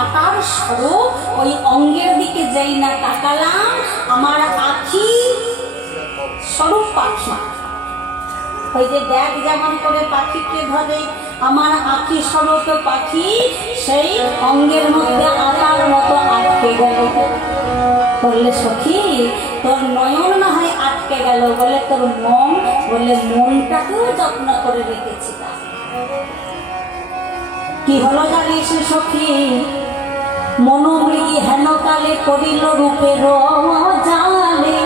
আটার স্বরূপ ওই অঙ্গের দিকে যেই না তাকালাম আমার আখি স্বরূপ পাখি। ওই যে ব্যাগ যেমন করে পাখিকে ধরে আমার আখি স্বরূপ পাখি সেই অঙ্গের মধ্যে আটার মতো আটকে গেল। বললে সখী তোর নয়ন না হয় আটকে গেল, বলে তোর মন, বলে মনটাকেও যত্ন করে রেখেছিলাম। কি হলো জানিস সখী, মনোমৃগী হেন কালে করিল রূপের জালে,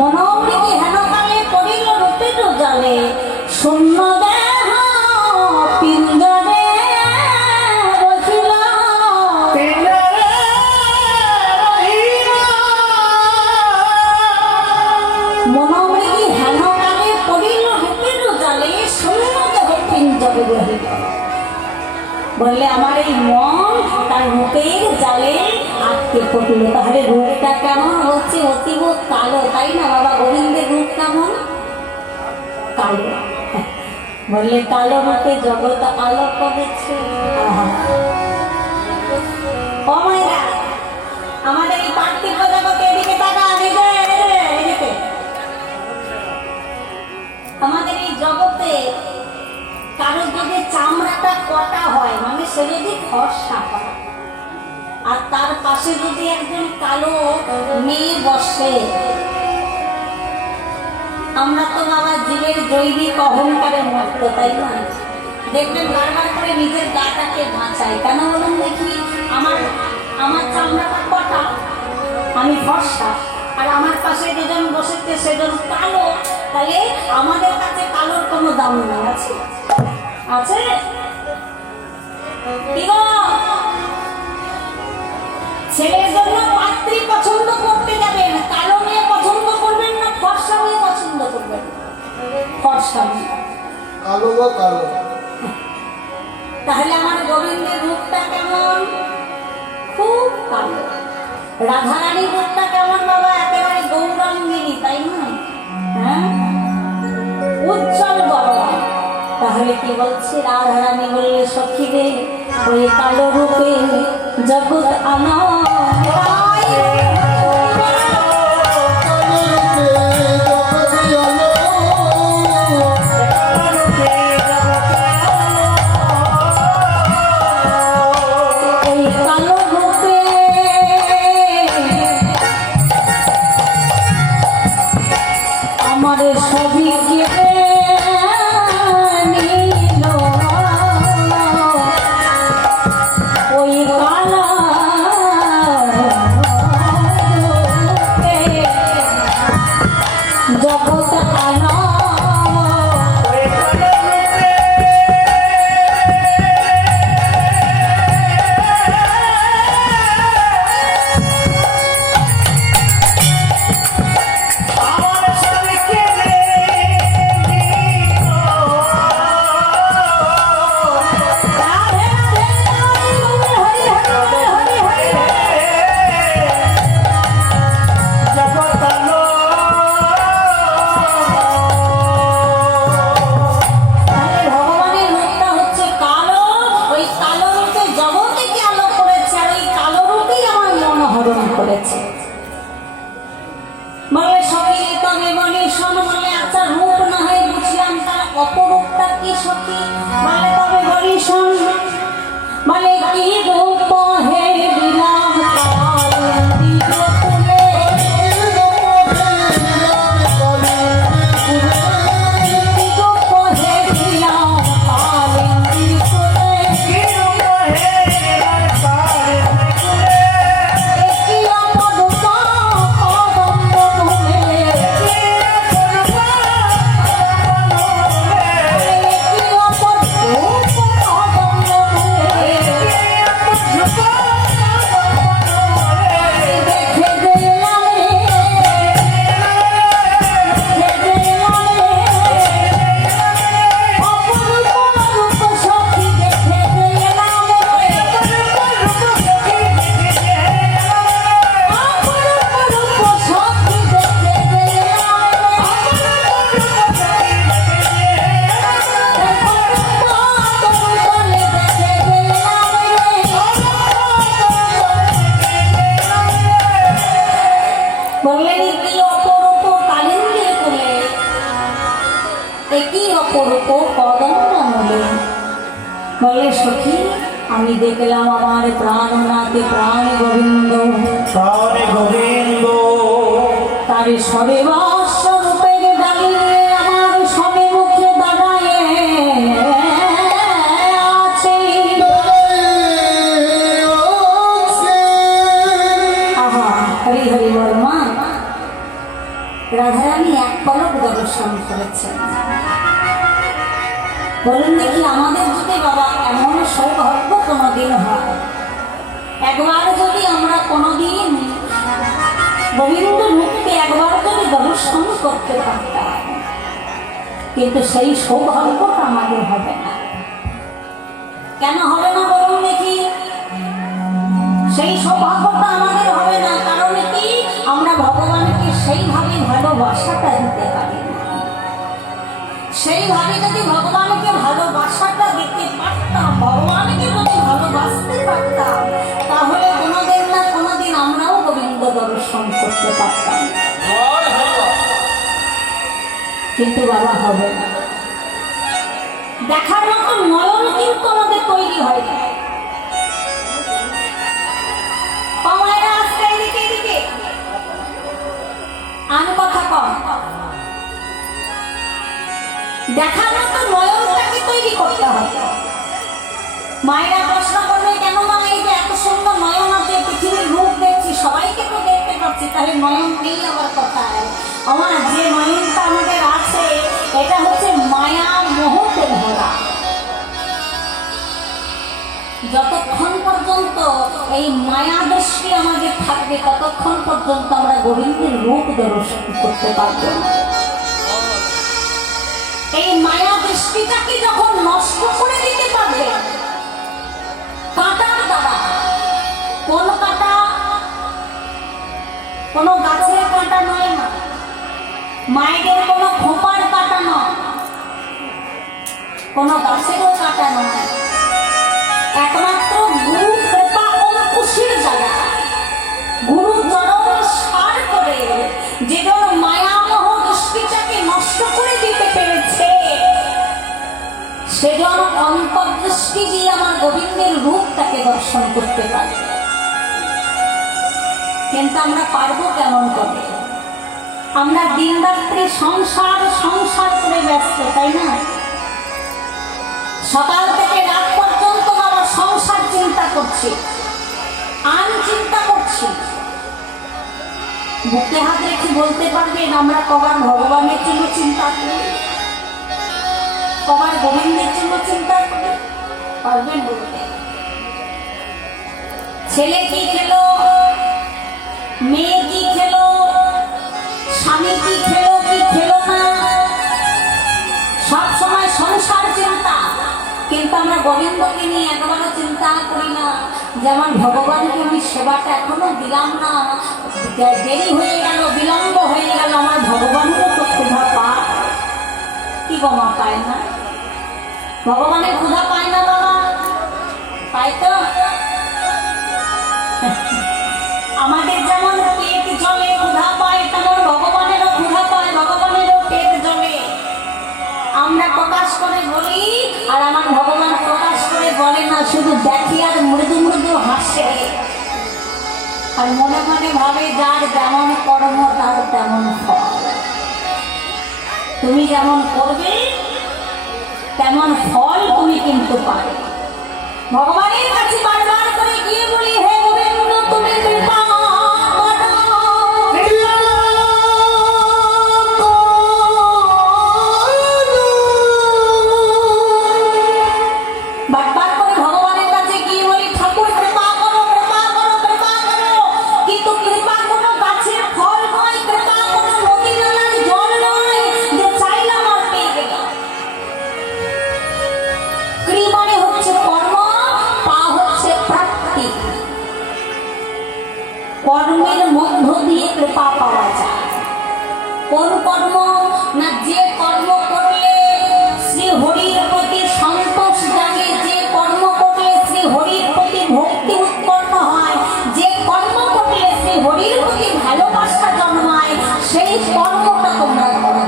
মনোমৃগী হেন কালে করিল রূপের জালে, শূন্য দেহ পিঞ্জরে বসিল, মনোমৃগী হেন কালে করিল রূপের জালে, শূন্য দেহ পিঞ্জরে রহিল। বললে আমার এই মন তার রূপের জালে আটকে পড়ল। তাহলে রূপটা কেমন হচ্ছে? অতীব কালো, তাই না বাবা? গোবিন্দের রূপ কেমন? কালো। বললে কালো রূপে জগৎ আলো করেছে। ও মায়েরা, আমাদের এই পার্থিব জগতে এদিকে তাকা, এদিকে। আমাদের এই জগতে কারো যদি চামড়াটা কটা হয়, মানে সে যদি ফর্সা হয়, আর তার পাশে যদি একজন কালো মেয়ে বসে, আমরা তো বাবা জীবের জৈবিক অহংকারে মত্ত, তাই না? দেখবেন বারবার করে নিজের গাটাকে বাঁচাই। কেন বলুন দেখি? আমার চামড়াটা কটা, আমি ফর্সা, আর আমার পাশে যেজন বসেছে সেজন কালো, তাহলে আমাদের কাছে কালোর কোনো দাম নেই। আছে আছে ছেলের জন্য পাত্রী পছন্দ করতে যাবেন, কালো মেয়ে পছন্দ করবেন না ফর্সা মেয়ে পছন্দ করবেন? ফর্সা মেয়ে, কালো বা কালো। তাহলে আমার গোবিন্দের রূপটা কেমন? খুব কালো। রাধারানীর রূপটা কেমন বাবা? একেবারে গৌরাঙ্গিনী, তাই না? হ্যাঁ, উজ্জ্বল গরম। তাহলে কি বলছে রাধারানী? বললে সখী রে, ওই কালো রূপে জগৎ আনন্দ, একই অপরূপ কদম্ব মূলে। বলে সখী, আমি দেখলাম আমার প্রাণনাথ প্রাণ গোবিন্দ, প্রাণ গোবিন্দ তার সর্বাস্ব রূপের দাঁড়িয়ে আমার সবে মুখে দাঁড়ায় আছে। আহা, হরি হরি বল মা। রাধারানী এক পলক দর্শন করেছেন। বলুন দেখি, আমাদের যদি বাবা এমন সৌভাগ্য কোনোদিন হয়, একবার যদি আমরা কোনোদিন গোবিন্দ রূপকে একবার যদি দর্শন করতে পারতাম, কিন্তু সেই সৌভাগ্যটা আমাদের হবে না। কেন হবে না বলুন দেখি? সেই সৌভাগ্যটা আমাদের হবে না কারণ কি? আমরা ভগবানকে সেইভাবে ভালোবাসাটা দিতে পারি না। সেইভাবে যদি ভগবানকে ভালোবাসাটা দিতে পারতাম, ভগবানকে যদি ভালোবাসতে পারতাম, তাহলে কোনোদিন না কোনোদিন আমরাও গোবিন্দ দর্শন করতে পারতাম। কিন্তু বাবা হবে না। দেখার মতো নয়ন কিন্তু আমাদের তৈরি হয় না। আমি কথা কম, দেখার মতো নয়নটাকে তৈরি করতে হবে। মায়েরা প্রশ্ন করবে, কেন মা এই যে এত সুন্দর নয়ন আছে, পৃথিবীর রূপ দেখছি, সবাইকে তো দেখতে পাচ্ছি, তাহলে নয়ন নেই আমার কথায়? আমার যে নয়নটা আমাদের আছে, এটা হচ্ছে মায়া মোহতে ভরা। যতক্ষণ পর্যন্ত এই মায়া দৃষ্টি আমাদের থাকবে, ততক্ষণ পর্যন্ত আমরা গোবিন্দের রূপ দর্শন করতে পারব না। এই মায়া দৃষ্টিটাকে যখন নষ্ট করে দিতে পারবে কাঁটার দ্বারা, কোন কাঁটা? কোনো গাছের কাঁটা নয় না, মায়েদের কোনো খোপার কাঁটা নয়, কোনো গাছেরও কাঁটা নয়, একমাত্র গুরু কৃপা অঙ্কুশের দ্বারা, গুরু চরণ সার করে যেজন মায়ামোহ দৃষ্টিটাকে নষ্ট করে দিতে পেরেছে, সেজন অন্তর্দৃষ্টি দিয়ে আমার গোবিন্দের রূপটাকে দর্শন করতে পারে। কিন্তু আমরা পারবো কেমন করে? আমরা দিন রাত্রি সংসার সংসার করে ব্যস্ত, তাই না? সকাল থেকে রাত পর্যন্ত বাবা সংসার চিন্তা করছি, আন চিন্তা করছি। বুকে হাত রেখে বলতে পারবেন আমরা কবার ভগবানের জন্য চিন্তা করি, কবার গোবিন্দের জন্য চিন্তা করি? পারবেন বলতে? ছেলে কি খেলো, মেয়ে কি খেলো, স্বামী কি খেলো কি খেলো না, সব সময় সংসার চিন্তা। কিন্তু আমরা গোবিন্দকে নিয়ে একবারও চিন্তা করি না, যেমন ভগবানকে আমি সেবাটা এখনো দিলাম না, দেরি হয়ে গেল, বিলম্ব হয়ে গেল, আমার ভগবানেরও তো ক্ষুধা পায়। কি বাবা পায় না? ভগবানের ক্ষুধা পায় না বাবা? পায় তো। আমাদের যেমন পেট জলে ক্ষুধা পায়, তেমন ভগবানেরও ক্ষুধা পায়, ভগবানেরও পেট জলে। আমরা প্রকাশ করে বলি, আর আমার ভগবান প্রকাশ করে বলে না, শুধু দেখি আর মৃদু মৃদু হাসে, আর মনে মনে ভাবে যার যেমন কর্ম তার তেমন ফল। তুমি যেমন করবে তেমন ফল তুমি কিন্তু পাবে। ভগবানের কাছে বারবার করে গিয়ে বলি, হে গোবিন্দ তুমি কৃপা করো। বারবার করে ভগবানের কাছে গিয়ে বলি, ঠাকুর কৃপা করো, কৃপা করো, কৃপা করো। কিন্তু কৃপা কোনো গাছের ফল নয়, কৃপা কোনো নদী নালার জল নয় যে চাইলাম আর পেয়ে গেলাম। কৃ মানে হচ্ছে কর্ম, পা হচ্ছে প্রাপ্তি। কর্মের মধ্য দিয়ে কৃপা পাওয়া যায়। কোন কর্ম না? যে কর্ম করলে শ্রী হরির প্রতি সন্তোষ জাগে, যে কর্ম করলে শ্রী হরির প্রতি ভক্তি উৎপন্ন হয়, যে কর্ম করলে শ্রী হরির প্রতি ভালোবাসা জন্মায়, সেই কর্মটা তোমরা করো।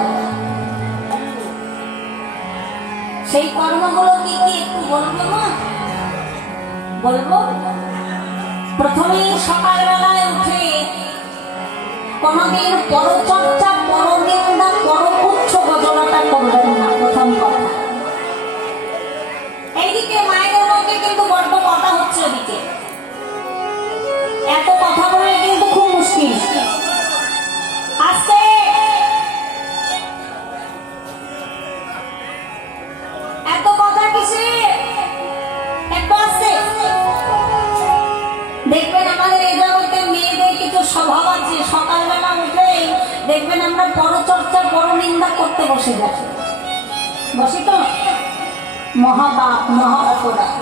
সেই কর্মগুলো কি কি একটু বলবো না? বলবো। প্রথমে সকালবেলায় উঠে কোনদিন পরচর্চা, পরনিন্দা, পরপুচ্ছ গজলতা করবেন না। প্রথম কথা। এইদিকে মায়েদের মধ্যে কিন্তু বড্ড কথা হচ্ছে, ওদিকে এত কথা বলে কিন্তু খুব মুশকিল। আস্তে এত কথা কিসে, একটু আস্তে। দেখবেন আমাদের এই জগতে মেয়েদের কিছু স্বভাব আছে, সকালবেলা উঠে দেখবেন আমরা পরচর্চা, পরনিন্দা করতে বসে গেছি। বসি তো? মহাপাপ, মহা অপরাধ।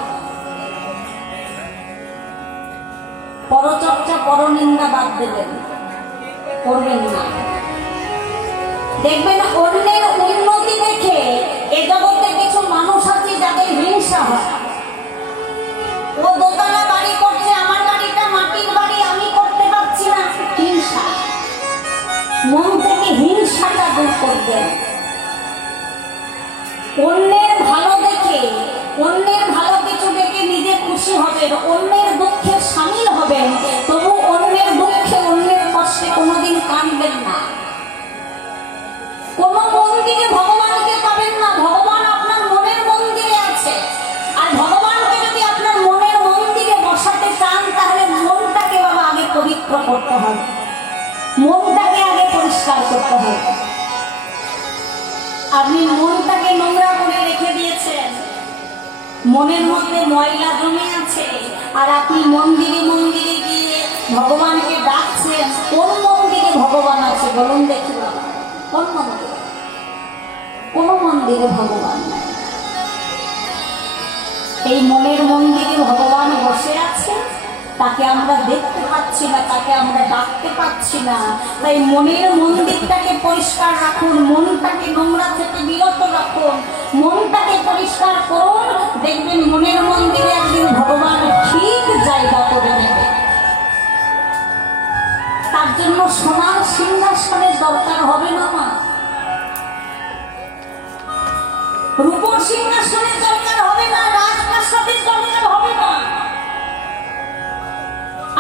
পরচর্চা, পরনিন্দা বাদ দেবেন, করবেন না। দেখবেন অন্যের উন্নতি দেখে এ জগতে কিছু মানুষ আছে যাদের হিংসা হয়। ও দোতলা বাড়ি করছে, আমার বাড়িটা মাটির বাড়ি, আমি করতে পারছি না। হিংসা। মন থেকে হিংসাটা দূর করবেন। অন্যের ভালো দেখে, অন্যের ভালো কিছু দেখে নিজে খুশি হবেন, অন্যের দুঃখে সামিল হবেন, তবু অন্যের দুঃখে, অন্যের কষ্টে কোনোদিন কাঁদবেন না। কোন মন্দিরে ভগবানকে পাবেন না, ভগবান আপনার মনের মন্দিরে আছে। আর ভগবানকে যদি আপনার মনের মন্দিরে বসাতে চান, তাহলে মনটাকে বাবা আগে পবিত্র করতে হবে, মনটাকে আগে পরিষ্কার করতে হবে। আপনি মনটাকে নোংরা করে রেখে দিয়েছেন, মনের মধ্যে ময়লা জমে আছে, আর আপনি মন্দিরে মন্দিরে গিয়ে ভগবানকে ডাকছেন। কোন মন্দিরে ভগবান আছে বলুন দেখি বাবা? কোন মন্দিরে? কোন মন্দিরে ভগবান নাই। এই মনের মন্দিরে ভগবান বসে আছে, তাকে আমরা দেখতে পাচ্ছি না, তাকে আমরা ডাকতে পাচ্ছি না। তাই মনের মন্দিরটাকে পরিষ্কার রাখুন, মনটাকে নোংরা থেকে বিরত রাখুন, মনটাকে পরিষ্কার করুন। দেখবেন মনের মন্দিরে একদিন ভগবান ঠিক জায়গা করে নেবে। তার জন্য সোনার সিংহাসনের দরকার হবে না মা, রূপোর সিংহাসনের দরকার হবে না, রাজপ্রাসাদের দরকার হবে না।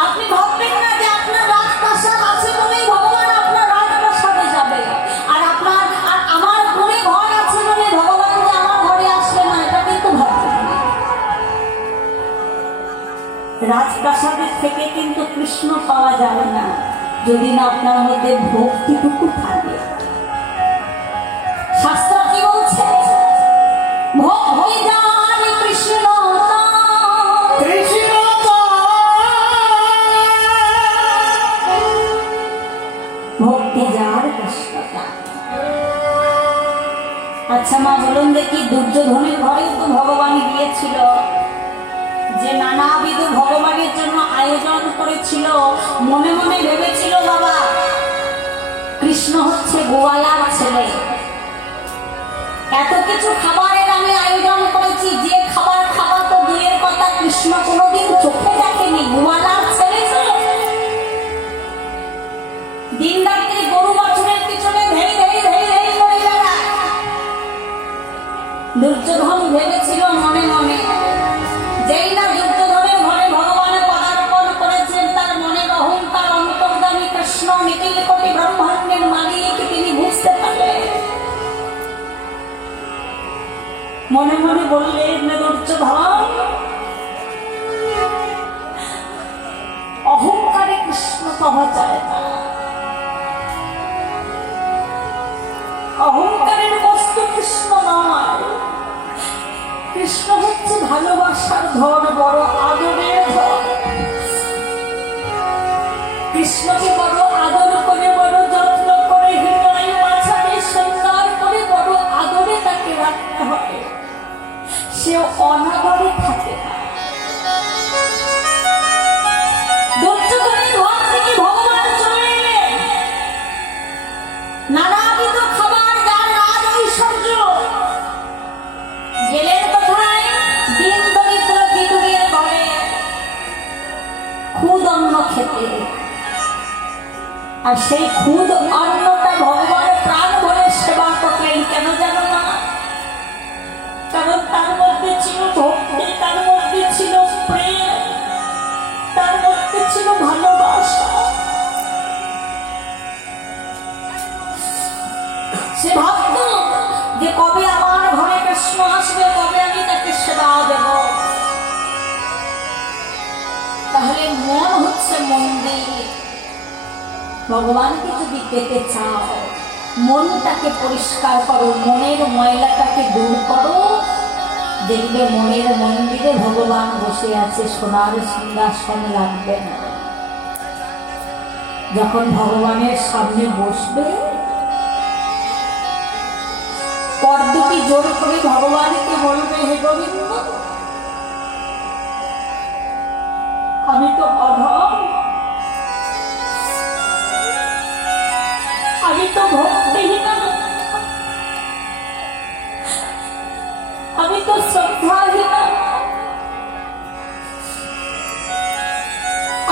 আপনি ভাববেন না যে আপনার রাজপ্রাসাদ আছে বলেই ভগবান আপনার রাজপ্রাসাদে যাবে, আর আপনার আর আমার ঘরে ঘর আছে বলে ভগবান যে আমার ঘরে আসবে না, এটা কিন্তু ভাববেন না। রাজপ্রাসাদের থেকে কিন্তু কৃষ্ণ পাওয়া যাবে না যদি না আপনার মধ্যে ভক্তিটুকু থাকে। শাস্ত্র কি বলছে? ভক্তি যার কৃষ্ণ, কৃষ্ণ ভক্তি যার কৃষ্ণ। আচ্ছা মা বলুন দেখি, দুর্যোধনের ঘরেও তো ভগবান গিয়েছিল, যে নানাবিধ ভগবানের জন্য আয়োজন করেছিল। মনে মনে ভেবেছিল বাবা কৃষ্ণ হচ্ছে গোয়ালার ছেলে, এত কিছু খাবারের আমি আয়োজন করেছি, যে খাবার খাওয়া তো দূরের কথা, কৃষ্ণ কোনোদিন চোখে দেখেনি। গোয়ালার ছেলে দিন রাত্রি গরু বছরের পিছনে ধেই ধেই ধেই ধেই করে বেড়ায়। দুর্যোধন ভেবেছিল মনে মনে, যেই না দুর্যোধনের ঘরে ভগবানের পদার্পণ করেছেন, তার মনের অহংকার, অন্তর্যামী কৃষ্ণ নিখিল কোটি ব্রহ্মাণ্ডের মালিক, তিনি বুঝতে পারলেন। মনে মনে বললেন, দুর্যোধন অহংকারে কৃষ্ণ পাওয়া যায় না, অহংকারের বস্তু কৃষ্ণ নয়। কৃষ্ণ হচ্ছে ভালোবাসার ধন, বড় আদরের ধন। কৃষ্ণকে বড় আদর করে, বড় যত্ন করে, হৃদয় মাঝারে সুন্দর করে বড় আদরে তাকে রাখতে হবে, সে অনাদরে থাকে না। দুর্যোধনের ঘর থেকে ভগবান চলে এলেন, নানাবিধ খাবার, যার রাজ ঐশ্বর্য। গেলেন কোথায়? দিন দরিদ্র বিদুরের ঘরে খুদ অন্ন খেতে। আর সেই খুদ অন্নটা ভগবান প্রাণ ভরে সেবা করলেন। কেন জানো না? কারণ আমার ঘরে কৃষ্ণ আসবে তবে আমি তাকে সেবা দেব। তাহলে মন হচ্ছে মন্দির। ভগবানকে যদি পেতে চাও মনটাকে পরিষ্কার করো, মনের ময়লাটাকে দূর করো, দেখবে মনের মন্দিরে ভগবান বসে আছে, সোনার সিংহাসন লাগবে না। যখন ভগবানের সামনে বসবে পর দুটি জোর করে ভগবানকে বলবে, হে গোবিন্দ, আমি তো অধম, আমি তো ভক্তিহীনা, আমি তো শ্রদ্ধাহীনা,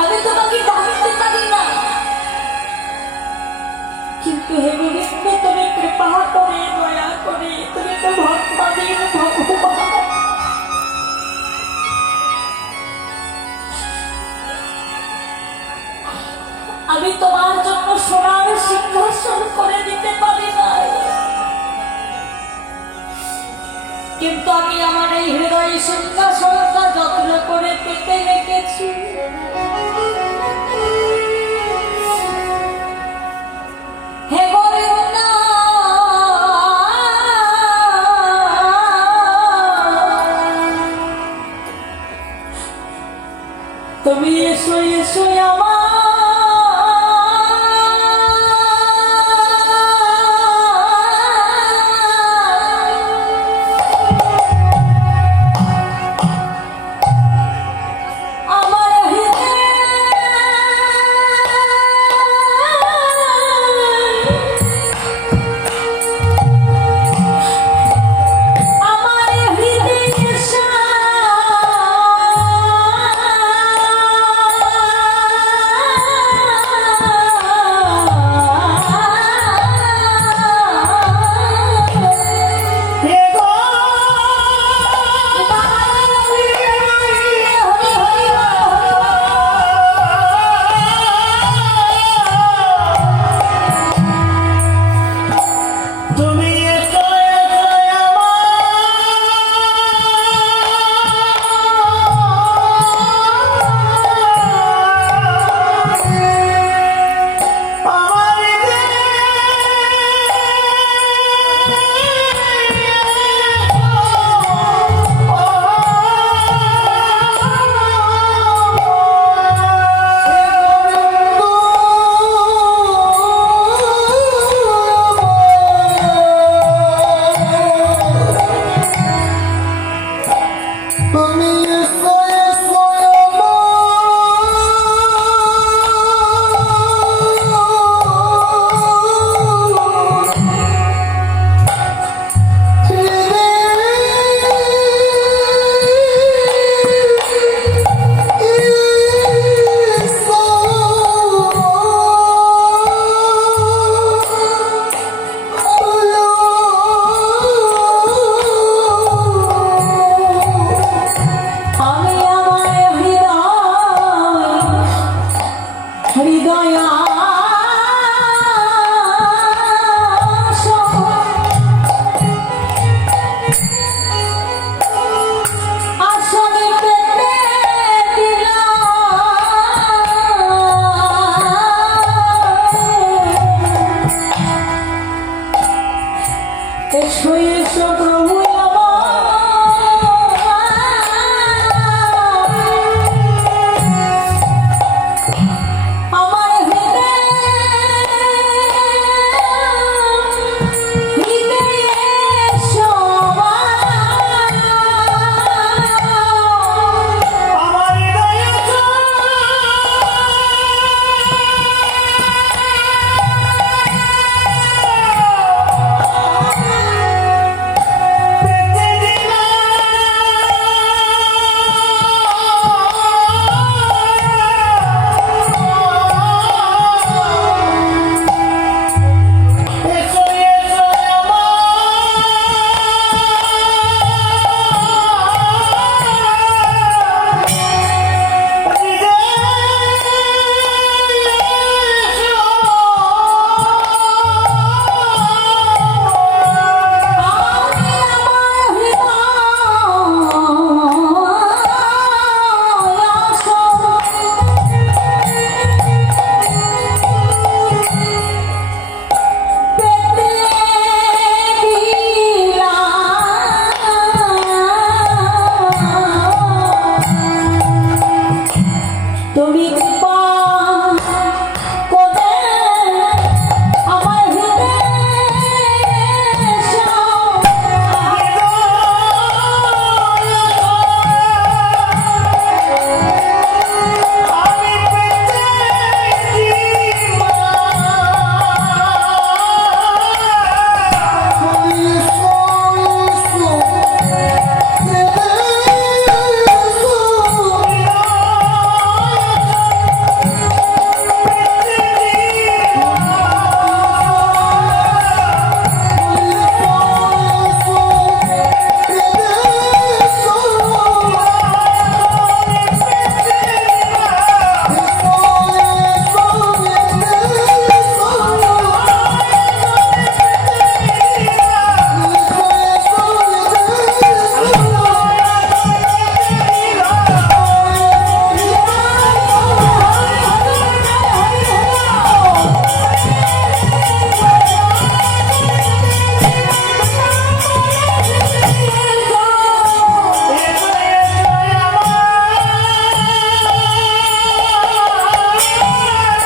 আমি তোমাকে ডাকতে পারি না। কিন্তু হে গোবিন্দ, তুমি কৃপা করে দয়া করে, তুমি তো ভক্তাধীন ভগবান, আমি তোমার জন্য সোনার সিংহাসন করে দিতে পারি না, কিন্তু আমি আমার এই হৃদয় সিংহাসনটা যত্ন করে পেতে রেখেছি। হে গোবিন্দ, তুমি এসো এসো আমার